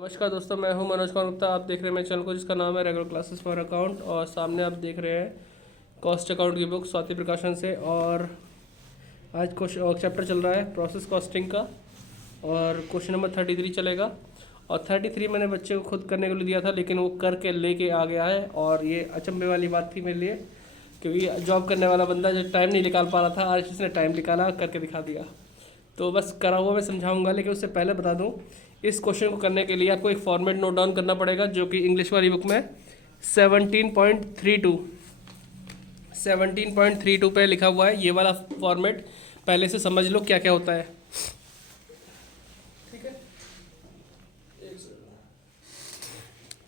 नमस्कार दोस्तों, मैं हूं मनोज कुमार गुप्ता। आप देख रहे हैं मेरे चैनल को जिसका नाम है रेगुलर क्लासेस फॉर अकाउंट। और सामने आप देख रहे हैं कॉस्ट अकाउंट की बुक स्वाति प्रकाशन से। और आज चैप्टर चल रहा है प्रोसेस कॉस्टिंग का और क्वेश्चन नंबर 33 चलेगा। और 33 मैंने बच्चे को खुद करने के लिए दिया था, लेकिन वो करके लेके आ गया है। और ये अचंभे वाली बात थी मेरे लिए, क्योंकि जॉब करने वाला बंदा जो टाइम नहीं निकाल पा रहा था, आज इसने टाइम निकाला, करके दिखा दिया। तो बस करा हुआ मैं समझाऊंगा, लेकिन उससे पहले बता दूं, इस क्वेश्चन को करने के लिए आपको एक फॉर्मेट नोट डाउन करना पड़ेगा, जो कि इंग्लिश वाली बुक में 17.32 पे लिखा हुआ है। ये वाला फॉर्मेट पहले से समझ लो क्या क्या होता है, ठीक है।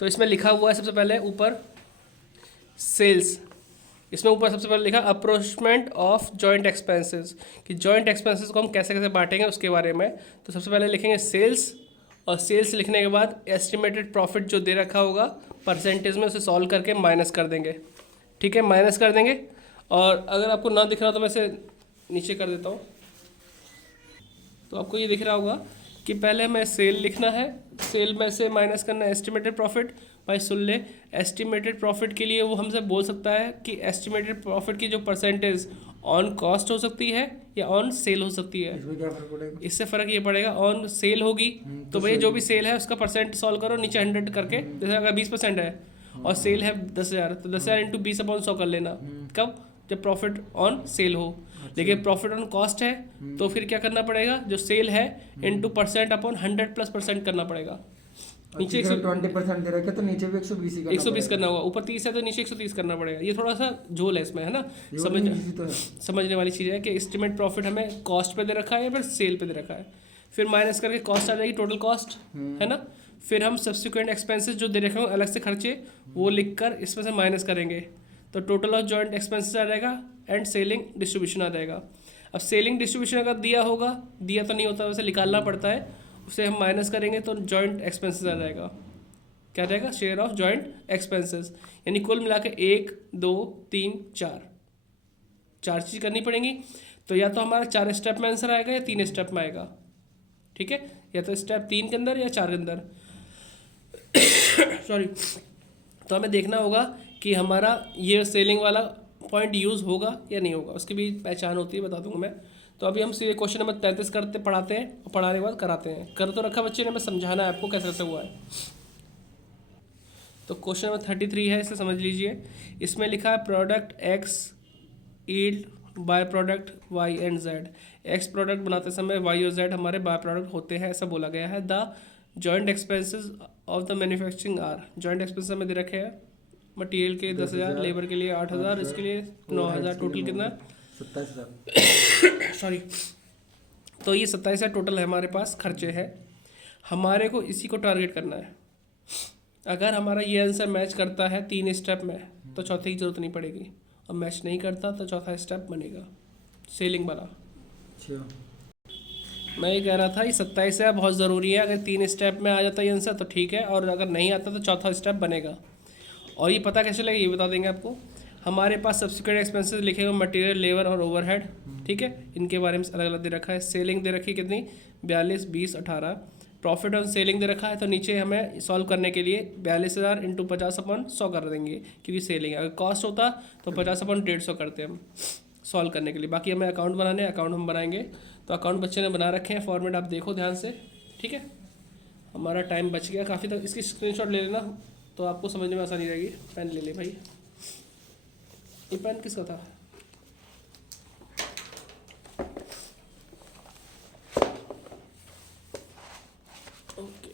तो इसमें लिखा हुआ है सबसे पहले ऊपर सेल्स। इसमें ऊपर सबसे पहले लिखा अप्रोचमेंट ऑफ जॉइंट एक्सपेंसेस, कि जॉइंट एक्सपेंसेस को हम कैसे कैसे बांटेंगे उसके बारे में। तो सबसे पहले लिखेंगे सेल्स, और सेल्स लिखने के बाद एस्टिमेटेड प्रॉफिट जो दे रखा होगा परसेंटेज में, उसे सॉल्व करके माइनस कर देंगे, ठीक है, माइनस कर देंगे। और अगर आपको ना दिख रहा तो मैं इसे नीचे कर देता हूँ। तो आपको ये दिख रहा होगा कि पहले हमें सेल लिखना है, सेल में से माइनस करना है एस्टिमेटेड प्रॉफिट। भाई सुन ले, एस्टिमेटेड प्रॉफिट के लिए वो हमसे बोल सकता है कि एस्टिमेटेड प्रॉफिट की जो परसेंटेज ऑन कॉस्ट हो सकती है या ऑन सेल हो सकती है। इसमें क्या फर्क पड़ेगा? इससे फ़र्क ये पड़ेगा, ऑन सेल होगी तो भाई जो भी सेल है उसका परसेंट सॉल्व करो नीचे 100 करके। जैसे अगर 20% है और सेल है 10,000, तो 10,000 इंटू 20/100 कर लेना। कब? जब प्रॉफिट ऑन सेल हो। लेकिन प्रॉफिट ऑन कॉस्ट है तो फिर क्या करना पड़ेगा, जो सेल है इंटू परसेंट अपॉन 100+% करना पड़ेगा। नीचे 20% दे रखा है तो नीचे भी 120 ही 120 करना होगा। ऊपर 30 है तो नीचे 130 करना पड़ेगा। ये थोड़ा सा झोल है इसमें, है ना। समझने वाली चीज़ है कि एस्टिमेट प्रॉफिट हमें कॉस्ट पे दे रखा है या फिर सेल पे दे रखा है। फिर माइनस करके कॉस्ट आ जाएगी, टोटल कॉस्ट, है ना। फिर हम सब्सिक्वेंट एक्सपेंसेस जो दे रखे हों अलग से खर्चे, वो लिख कर इसमें से माइनस करेंगे, तो टोटल ऑफ जॉइंट एक्सपेंसेस आ जाएगा एंड सेलिंग डिस्ट्रीब्यूशन आ जाएगा। अब सेलिंग डिस्ट्रीब्यूशन अगर दिया होगा, दिया तो नहीं होता, वैसे निकालना पड़ता है, उसे हम माइनस करेंगे तो जॉइंट एक्सपेंसेस आ जाएगा। क्या रहेगा? Share of joint expenses. यानी कुल मिला के 1 2 3 4 चीज़ करनी पड़ेंगी। तो या तो हमारा 4 स्टेप में आंसर आएगा या 3 स्टेप में आएगा, ठीक है। या तो स्टेप 3 के अंदर या 4 के अंदर सॉरी। तो हमें देखना होगा कि हमारा ये सेलिंग वाला पॉइंट यूज़ होगा या नहीं होगा, उसकी भी पहचान होती है, बता दूंगा मैं। तो अभी हम सीधे क्वेश्चन नंबर 33 पढ़ाते हैं, और पढ़ाने के बाद कराते हैं। कर तो रखा बच्चे ने, मैं समझाना है आपको कैसे कैसे हुआ है। तो क्वेश्चन नंबर 33 है, इसे समझ लीजिए। इसमें लिखा है product X yield by product Y and Z. X product बनाते समय वाई और जेड हमारे बाय प्रोडक्ट होते हैं, ऐसा बोला गया है। The joint expenses of the manufacturing are. Joint expenses में दे रखे हैं मटेरियल के 10,000, लेबर के लिए 8,000, इसके लिए 9,000, टोटल कितना? 27,000 सॉरी। तो ये 27,000 टोटल है हमारे पास खर्चे हैं। हमारे को इसी को टारगेट करना है। अगर हमारा ये आंसर मैच करता है 3 स्टेप में तो चौथे की जरूरत नहीं पड़ेगी, और मैच नहीं करता तो चौथा स्टेप बनेगा सेलिंग वाला। अच्छा, मैं ये कह रहा था ये 27 है, बहुत ज़रूरी है। अगर 3 स्टेप में आ जाता है ये आंसर तो ठीक है, और अगर नहीं आता तो चौथा स्टेप बनेगा। और ये पता कैसे लगेगा ये बता देंगे आपको। हमारे पास सब्सिक्वेंट एक्सपेंसेस लिखे हुए मटेरियल, लेबर और ओवरहेड, ठीक है। इनके बारे में अलग अलग दे रखा है। सेलिंग दे रखी है कितनी? 42, 20, 18। प्रॉफिट ऑन सेलिंग दे रखा है, तो नीचे हमें सॉल्व करने के लिए 42,000 इंटू 50/100 कर देंगे, क्योंकि सेलिंग है। अगर कॉस्ट होता तो 50/150 करते हम सॉल्व करने के लिए। बाकी हमें अकाउंट बनाने, अकाउंट हम बनाएंगे। तो अकाउंट बच्चे ने बना रखे हैं, फॉर्मेट आप देखो ध्यान से, ठीक है। हमारा टाइम बच गया काफ़ी, तक इसकी स्क्रीनशॉट ले लेना तो आपको समझने में आसानी रहेगी। पेन ले ले भाई। ये पेन किसका था? ओके,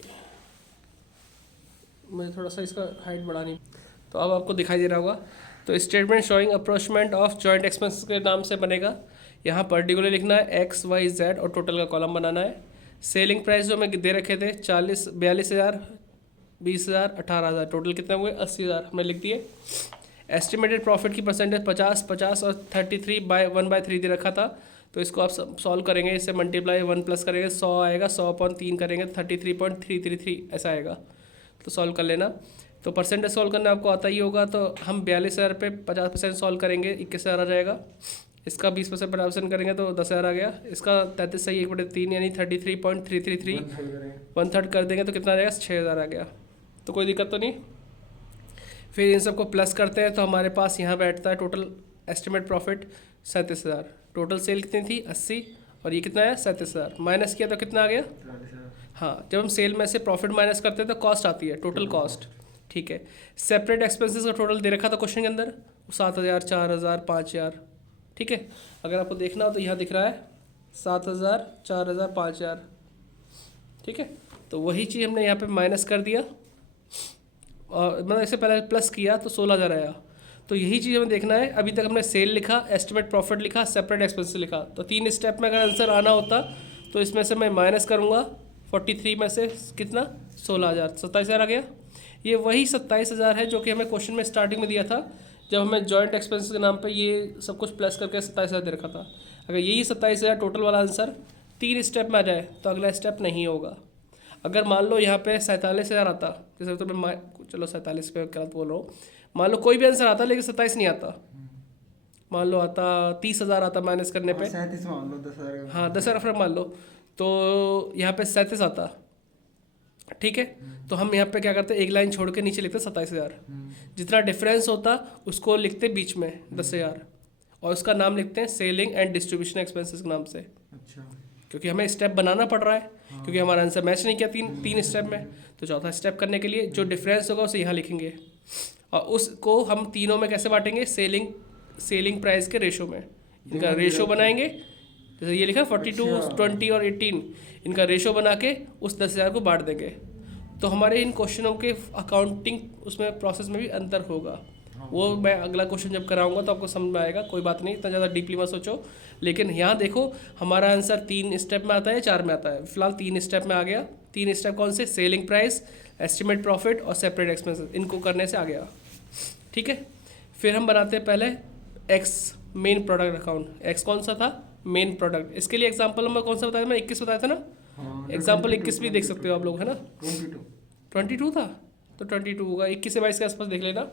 मुझे थोड़ा सा इसका हाइट बढ़ानी। तो अब आपको दिखाई दे रहा होगा। तो statement showing apportionment of joint expenses के नाम से बनेगा। यहाँ पर्टिकुलर लिखना है एक्स वाई जेड और टोटल का कॉलम बनाना है। सेलिंग प्राइस जो हमें दे रखे थे 42,000, 20,000, 18,000, टोटल कितने हुए? 80,000 हमने लिख दिए। एस्टिमेटेड प्रॉफिट की परसेंटेज 50, 50 और 33/1/3 दे रखा था। तो इसको आप सॉल्व करेंगे, इससे मल्टीप्लाई 1 प्लस करेंगे, 100 आएगा, 100/3 करेंगे 33.333 ऐसा आएगा। तो सॉल्व कर लेना। तो परसेंटेज सॉल्व करना आपको आता ही होगा, तो हम 42,000 पे 50% सॉल्व करेंगे, 21,000 आ जाएगा। इसका 20% पर ऑप्शन करेंगे तो 10,000 आ गया। इसका 33 सही 1/3 यानी 33.333 वन थर्ड कर देंगे तो कितना आ जाएगा 6,000 आ गया। तो कोई दिक्कत तो नहीं। फिर इन सबको प्लस करते हैं तो हमारे पास यहाँ बैठता है total estimate profit 37,000। Total sale कितनी थी 80 और ये कितना है 37,000। माइनस किया तो कितना आ गया। हाँ, जब हम सेल में से प्रॉफिट माइनस करते हैं तो कॉस्ट आती है टोटल कॉस्ट। ठीक है, सेपरेट एक्सपेंसेस का टोटल दे रखा था क्वेश्चन के अंदर 7,000, 4,000, 5,000। ठीक है, अगर आपको देखना हो तो यहाँ दिख रहा है 7,000, 4,000, 5,000। ठीक है, तो वही चीज़ हमने यहाँ पे माइनस कर दिया और मतलब इससे पहले प्लस किया तो 16,000 आया। तो यही चीज़ हमें देखना है। अभी तक हमने सेल लिखा, एस्टिमेट प्रॉफिट लिखा, सेपरेट एक्सपेंसेस लिखा। तो 3 स्टेप में अगर आंसर आना होता तो इसमें से मैं माइनस करूँगा 43 में से कितना 16,000, 27,000 आ गया। ये वही 27,000 है जो कि हमें क्वेश्चन में स्टार्टिंग में दिया था जब हमें जॉइंट एक्सपेंसेस के नाम पे ये सब कुछ प्लस करके 27,000 दे रखा था। अगर यही 27,000 टोटल वाला आंसर 3 स्टेप में आ जाए तो अगला स्टेप नहीं होगा। अगर मान लो यहाँ पे 47,000 आता, जैसे तो मैं चलो 47 पे क्या बोल रहा हूँ, मान लो कोई भी आंसर आता लेकिन 27 नहीं आता, मान लो आता 30,000 आता माइनस करने पे, 37 मान लो 10,000। हाँ 10,000 फर्क मान लो, तो यहाँ पे 37 आता। ठीक है, तो हम यहाँ पे क्या करते एक लाइन छोड़ के नीचे लिखते 27,000। जितना डिफरेंस होता उसको लिखते बीच में 10,000 और उसका नाम लिखते हैं सेलिंग एंड डिस्ट्रीब्यूशन एक्सपेंसेस के नाम से। अच्छा, क्योंकि हमें स्टेप बनाना पड़ रहा है, क्योंकि हमारा आंसर मैच नहीं किया तीन स्टेप में। तो चौथा स्टेप करने के लिए जो डिफरेंस होगा उसे यहाँ लिखेंगे और उसको हम तीनों में कैसे बांटेंगे, सेलिंग प्राइस के रेशो में। इनका रेशो बनाएंगे, जैसे ये लिखा 42, 20 और 18, इनका रेशो बना के उस 10,000 को बांट देंगे। तो हमारे इन क्वेश्चनों के अकाउंटिंग उसमें प्रोसेस में भी अंतर होगा। वो मैं अगला क्वेश्चन जब कराऊंगा तो आपको समझ में आएगा, कोई बात नहीं, इतना ज़्यादा डीपली मत सोचो। लेकिन यहाँ देखो हमारा आंसर 3 स्टेप में आता है 4 में आता है, फिलहाल 3 स्टेप में आ गया। 3 स्टेप कौन से, सेलिंग प्राइस, एस्टिमेट प्रॉफिट और सेपरेट एक्सपेंसेस, इनको करने से आ गया। ठीक है, फिर हम बनाते हैं पहले x main product account. X कौन सा था, मेन प्रोडक्ट। इसके लिए एग्जाम्पल मैं कौन सा बताया था, मैं 21 बताया था ना। एग्जाम्पल 21 भी देख सकते हो आप लोग, है ना। 22 था तो 22 होगा, 21 से 22 के आसपास देख लेना।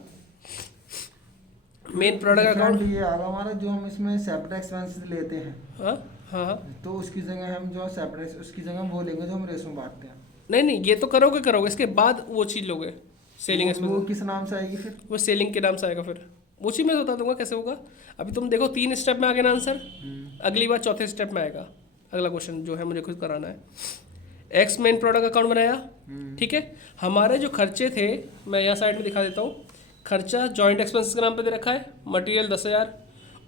मेन प्रोडक्ट अकाउंट ये आ रहा हमारा जो हम इसमें सेपरेट एक्सपेंसेस लेते हैं। हाँ हाँ हाँ, तो उसकी जगह हम जो सेपरेट उसकी जगह हम वो लेंगे जो हम रेशो में बांटते हैं। नहीं ये तो करोगे इसके बाद वो चीज़ लोगे सेलिंग वो एक्सपेंस। किस नाम से आएगी फिर? वो सेलिंग के नाम से आएगा, फिर वो चीज़ मैं बता दूंगा कैसे होगा। अभी तुम देखो 3 स्टेप में आ गया ना आंसर, अगली बार चौथे स्टेप में आएगा अगला क्वेश्चन जो है मुझे खुद कराना है। एक्स मेन प्रोडक्ट अकाउंट बनाया। ठीक है, हमारे जो खर्चे थे मैं यहाँ साइड में दिखा देता हूँ। खर्चा जॉइंट एक्सपेंसेस के नाम पे दे रखा है, मटेरियल 10,000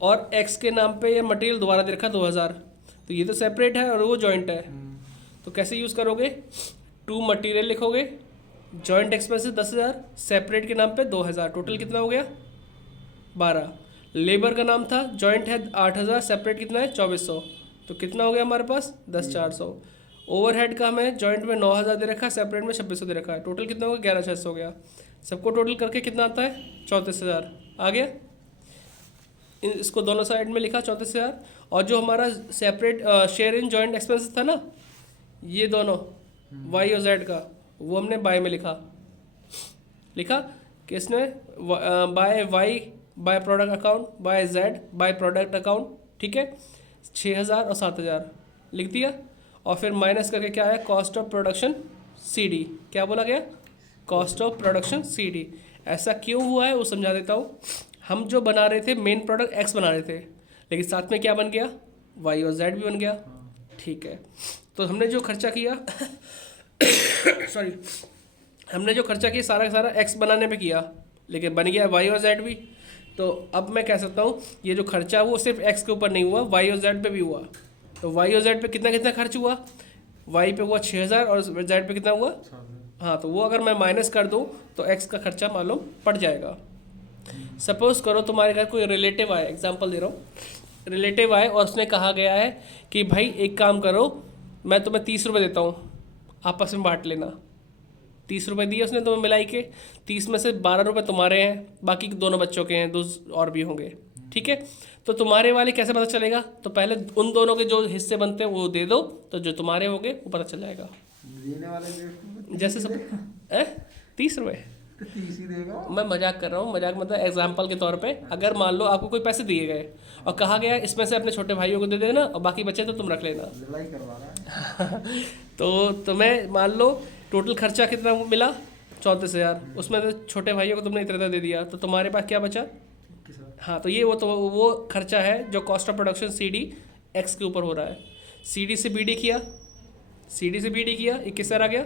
और एक्स के नाम पे ये मटेरियल दोबारा दे रखा है 2,000। तो ये तो सेपरेट है और वो जॉइंट है। तो कैसे यूज़ करोगे, टू मटेरियल लिखोगे, जॉइंट एक्सपेंसेस 10,000, सेपरेट के नाम पे 2,000, टोटल कितना हो गया 12। लेबर का नाम था जॉइंट है 8,000, सेपरेट कितना है 2,400, तो कितना हो गया हमारे पास 10,400। ओवरहेड का हमें जॉइंट में 9,000 दे रखा है, सेपरेट में 2,600 दे रखा है, टोटल कितना हो गया 11,600 हो गया। सबको टोटल करके कितना आता है 34,000 आ गया। इसको दोनों साइड में लिखा 34,000। और जो हमारा separate share in joint expenses था ना, ये दोनों वाई और जेड का, वो हमने बाय में लिखा किसने, by Y by product account, by Z by product account. ठीक है, 6,000 और 7,000 लिख दिया। और फिर माइनस करके क्या है, कॉस्ट ऑफ प्रोडक्शन CD। क्या बोला गया, कॉस्ट ऑफ प्रोडक्शन CD। ऐसा क्यों हुआ है वो समझा देता हूँ। हम जो बना रहे थे मेन प्रोडक्ट X बना रहे थे, लेकिन साथ में क्या बन गया, Y और Z भी बन गया। ठीक है, तो हमने जो खर्चा किया सॉरी, हमने जो खर्चा किया सारा का सारा X बनाने में किया, लेकिन बन गया Y और Z भी। तो अब मैं कह सकता हूँ ये जो खर्चा वो सिर्फ X के ऊपर नहीं हुआ, Y और Z पे भी हुआ। तो Y और Z पे कितना कितना खर्च हुआ, Y पे हुआ 6,000 और Z पे कितना हुआ, हाँ, तो वो अगर मैं माइनस कर दूँ तो X का खर्चा मालूम पड़ जाएगा। सपोज करो तुम्हारे घर कोई रिलेटिव आए, एग्जांपल दे रहा हूँ, रिलेटिव आए और उसने कहा गया है कि भाई एक काम करो, मैं तुम्हें 30 रुपये देता हूँ, आपस में बांट लेना। 30 रुपये दिए उसने तुम्हें मिलाई के, 30 में से 12 रुपये तुम्हारे हैं, बाकी दोनों बच्चों के हैं, 2 और भी होंगे। ठीक है, तो तुम्हारे वाले कैसे पता चलेगा, तो पहले उन दोनों के जो हिस्से बनते हैं वो दे दो, तो जो तुम्हारे होंगे वो पता चल जाएगा। देने वाले जैसे सब 30 रुपये तो 30 ही देगा। मैं मजाक कर रहा हूँ, मजाक मतलब एग्जाम्पल के तौर पे। अगर मान लो आपको कोई पैसे दिए गए और कहा गया इसमें से अपने छोटे भाइयों को दे देना और बाकी बचे तो तुम रख लेना। लड़ाई करवा रहा है। तो तुम्हें मान लो टोटल खर्चा कितना मिला 34,000, उसमें तो छोटे भाइयों को तुमने इतना दे दिया, तो तुम्हारे पास क्या बचा? हाँ, तो ये वो खर्चा है जो cost of production C D X के ऊपर हो रहा है। सी डी से बी डी किया, सी डी से बी डी किया, 21,000 आ गया।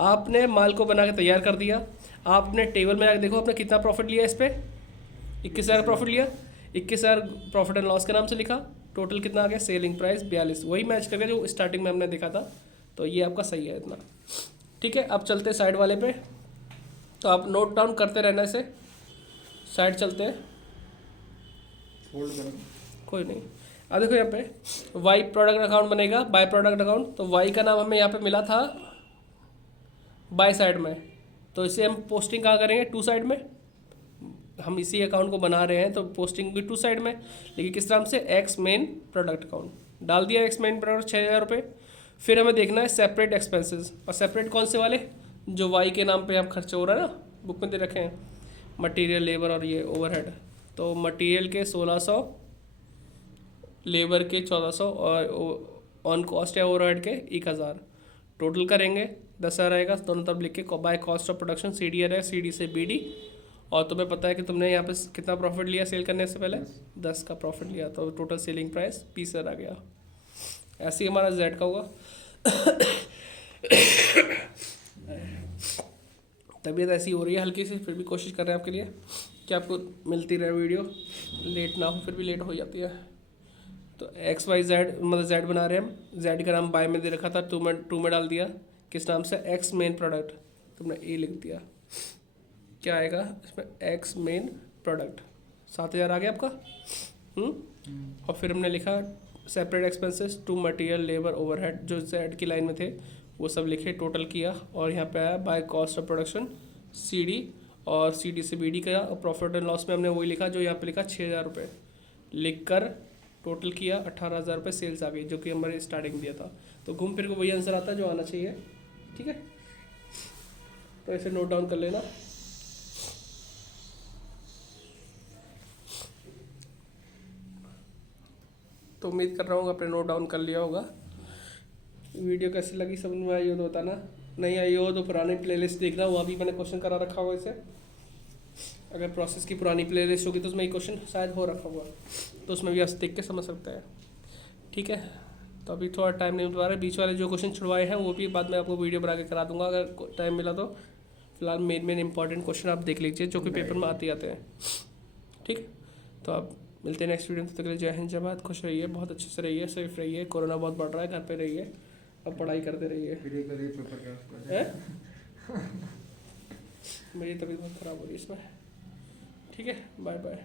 आपने माल को बना के तैयार कर दिया, आपने टेबल में आकर देखो आपने कितना प्रॉफिट लिया इस पर, 21,000 प्रॉफिट लिया। 21,000 प्रॉफिट एंड लॉस के नाम से लिखा। टोटल कितना आ गया? सेलिंग प्राइस 42, वही मैच करके जो स्टार्टिंग में हमने देखा था। तो ये आपका सही है इतना। ठीक है, अब चलते हैं साइड वाले पे। तो आप नोट डाउन करते रहना इसे। साइड चलते हैं, होल्ड करो। कोई नहीं। अब देखो यहाँ पे वाई प्रोडक्ट अकाउंट बनेगा, बाय प्रोडक्ट अकाउंट। तो वाई का नाम हमें यहाँ पे मिला था बाय साइड में, तो इसे हम पोस्टिंग कहाँ करेंगे? टू साइड में। हम इसी अकाउंट को बना रहे हैं तो पोस्टिंग भी टू साइड में, लेकिन किस नाम से? X main product account. डाल दिया एक्स मेन प्रोडक्ट 6,000 रुपये। फिर हमें देखना है सेपरेट एक्सपेंसेस। और सेपरेट कौन से वाले? जो वाई के नाम पे आप खर्चा हो रहा है ना, बुक में दे रखे हैं, मटेरियल, लेबर और ये ओवरहेड। तो मटेरियल के 1,600, लेबर के 1,400 और ऑन कॉस्ट या ओवरहेड के 1,000। टोटल करेंगे 10,000 आएगा। दोनों तरफ लिख के by cost of production C D है, सी डी से बी डी। और तुम्हें पता है कि तुमने यहाँ पे कितना प्रॉफिट लिया सेल करने से पहले? 10 का प्रॉफिट लिया, तो टोटल सेलिंग प्राइस 20,000 आ गया। ऐसे ही हमारा जेड का होगा। तबीयत ऐसी हो रही है हल्की सी, फिर भी कोशिश कर रहे हैं आपके लिए कि आपको मिलती रहे वीडियो, लेट ना हो, फिर भी लेट हो जाती है। तो एक्स वाई जेड मतलब जेड बना रहे हैं हम। जेड का नाम बाय में दे रखा था, टू में डाल दिया। किस नाम से? X main product. तुमने ए लिख दिया, क्या आएगा इसमें? X main product. 7,000 आ गया आपका। और फिर हमने लिखा separate expenses to material, labour, overhead, जो जेड की लाइन में थे वो सब लिखे, टोटल किया। और यहाँ पे आया by cost of production C D, और सी डी से बी डी किया। और प्रॉफिट एंड लॉस में हमने वही लिखा जो यहाँ पे लिखा 6,000 रुपये लिख कर टोटल किया। 18,000 रुपये सेल्स आ गई, जो कि हमारे स्टार्टिंग दिया था। तो घूम फिर को वही आंसर आता है जो आना चाहिए। ठीक है, तो इसे नोट डाउन कर लेना। तो उम्मीद कर रहा हूँ आपने नोट डाउन कर लिया होगा। वीडियो कैसी लगी समझ में आई हो तो बताना, नहीं आई हो तो पुरानी प्लेलिस्ट देखना, वहाँ भी मैंने क्वेश्चन करा रखा होगा इसे। अगर प्रोसेस की पुरानी प्लेलिस्ट होगी तो उसमें ये क्वेश्चन शायद हो रखा होगा, तो उसमें भी आप देख के समझ सकते हैं। ठीक है, तो अभी थोड़ा टाइम नहीं मिल पा रहा है। बीच वाले जो क्वेश्चन छुड़वाए हैं वो भी बाद में आपको वीडियो बना के करा दूंगा अगर टाइम मिला तो। फिलहाल मेन इंपॉर्टेंट क्वेश्चन आप देख लीजिए जो कि पेपर में आते आते हैं। ठीक, तो आप मिलते हैं नेक्स्ट वीडियो में। तब तक के लिए जय हिंद, जय भारत। खुश रहिए, बहुत अच्छे से रहिए, सेफ रहिए। कोरोना बहुत बढ़ रहा है, घर पे रहिए, अब पढ़ाई करते रहिए। मेरी तबीयत बहुत ख़राब हो रही है इसमें। ठीक है, बाय बाय।